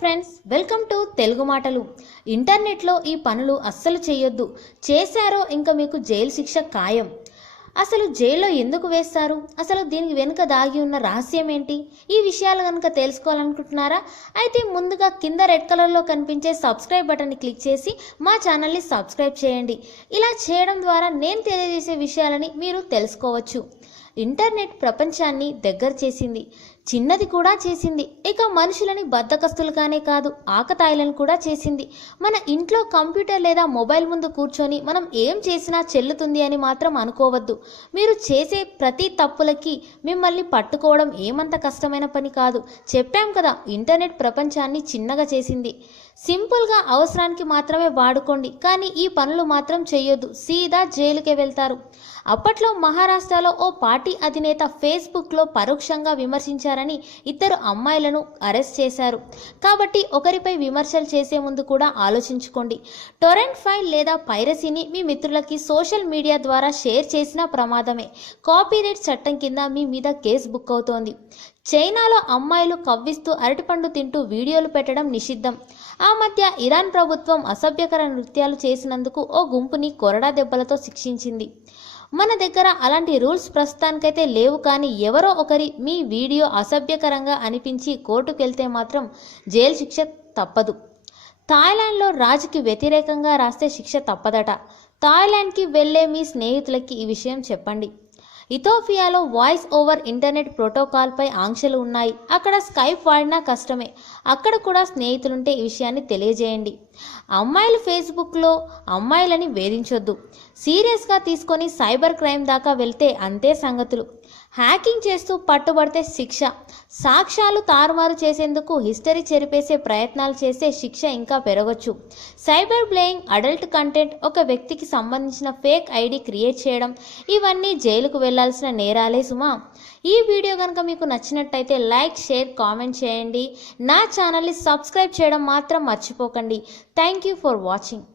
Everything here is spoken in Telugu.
ఫ్రెండ్స్, వెల్కమ్ టు తెలుగు మాటలు. ఇంటర్నెట్లో ఈ పనులు అస్సలు చేయొద్దు. చేశారో ఇంకా మీకు జైలు శిక్ష ఖాయం. అసలు జైల్లో ఎందుకు వేస్తారు? అసలు దీనికి వెనుక దాగి ఉన్న రహస్యం ఏంటి? ఈ విషయాలు కనుక తెలుసుకోవాలనుకుంటున్నారా? అయితే ముందుగా కింద రెడ్ కలర్లో కనిపించే సబ్స్క్రైబ్ బటన్ని క్లిక్ చేసి మా ఛానల్ని సబ్స్క్రైబ్ చేయండి. ఇలా చేయడం ద్వారా నేను తెలియజేసే విషయాలని మీరు తెలుసుకోవచ్చు. ఇంటర్నెట్ ప్రపంచాన్ని దగ్గర చేసింది, చిన్నది కూడా చేసింది. ఇక మనుషులని బద్ధకస్తులుగానే కాదు, ఆకతాయిలను కూడా చేసింది. మన ఇంట్లో కంప్యూటర్ లేదా మొబైల్ ముందు కూర్చొని మనం ఏం చేసినా చెల్లుతుంది అని మాత్రం అనుకోవద్దు. మీరు చేసే ప్రతి తప్పులకి మిమ్మల్ని పట్టుకోవడం ఏమంత కష్టమైన పని కాదు. చెప్పాం కదా, ఇంటర్నెట్ ప్రపంచాన్ని చిన్నగా చేసింది. సింపుల్గా అవసరానికి మాత్రమే వాడుకోండి, కానీ ఈ పనులు మాత్రం చేయొద్దు. సీదా జైలుకే వెళ్తారు. అప్పట్లో మహారాష్ట్రలో ఓ పార్టీ అధినేత ఫేస్బుక్లో పరోక్షంగా విమర్శించారని ఇద్దరు అమ్మాయిలను అరెస్ట్ చేశారు. కాబట్టి ఒకరిపై విమర్శలు చేసే ముందు కూడా ఆలోచించుకోండి. టొరెంట్ ఫైల్ లేదా పైరసీని మీ మిత్రులకి సోషల్ మీడియా ద్వారా షేర్ చేసినా ప్రమాదమే. కాపీరైట్ చట్టం కింద మీ మీద కేసు బుక్ అవుతోంది. చైనాలో అమ్మాయిలు కవ్విస్తూ అరటిపండు తింటూ వీడియోలు పెట్టడం నిషిద్ధం. ఆ మధ్య ఇరాన్ ప్రభుత్వం అసభ్యకర నృత్యాలు చేసినందుకు ఓ గుంపుని కొరడా దెబ్బలతో శిక్షించింది. మన దగ్గర అలాంటి రూల్స్ ప్రస్తుతానికైతే లేవు, కానీ ఎవరో ఒకరి మీ వీడియో అసభ్యకరంగా అనిపించి కోర్టుకెళ్తే మాత్రం జైలు శిక్ష తప్పదు. థాయిలాండ్లో రాజుకి వ్యతిరేకంగా రాస్తే శిక్ష తప్పదట. థాయిలాండ్కి వెళ్లే మీ స్నేహితులకి ఈ విషయం చెప్పండి. ఇథియోపియాలో వాయిస్ ఓవర్ ఇంటర్నెట్ ప్రోటోకాల్పై ఆంక్షలు ఉన్నాయి. అక్కడ స్కైప్ వాడినా కష్టమే. అక్కడ కూడా స్నేహితులుంటే ఈ విషయాన్ని తెలియజేయండి. అమ్మాయిలు ఫేస్బుక్లో అమ్మాయిలని వేధించొద్దు. సీరియస్గా తీసుకొని సైబర్ క్రైమ్ దాకా వెళ్తే అంతే సంగతులు. హ్యాకింగ్ చేస్తూ పట్టుబడితే శిక్ష. సాక్ష్యాలు తారుమారు చేసేందుకు హిస్టరీ చెరిపేసే ప్రయత్నాలు చేస్తే శిక్ష ఇంకా పెరగొచ్చు. సైబర్ బ్లేయింగ్, అడల్ట్ కంటెంట్, ఒక వ్యక్తికి సంబంధించిన ఫేక్ ఐడి క్రియేట్ చేయడం, ఇవన్నీ జైలుకు వెళ్లాల్సిన నేరాలే సుమా. ఈ వీడియో కనుక మీకు నచ్చినట్టయితే లైక్, షేర్, కామెంట్ చేయండి. నా ఛానల్ని సబ్స్క్రైబ్ చేయడం మాత్రం మర్చిపోకండి. Thank you for watching.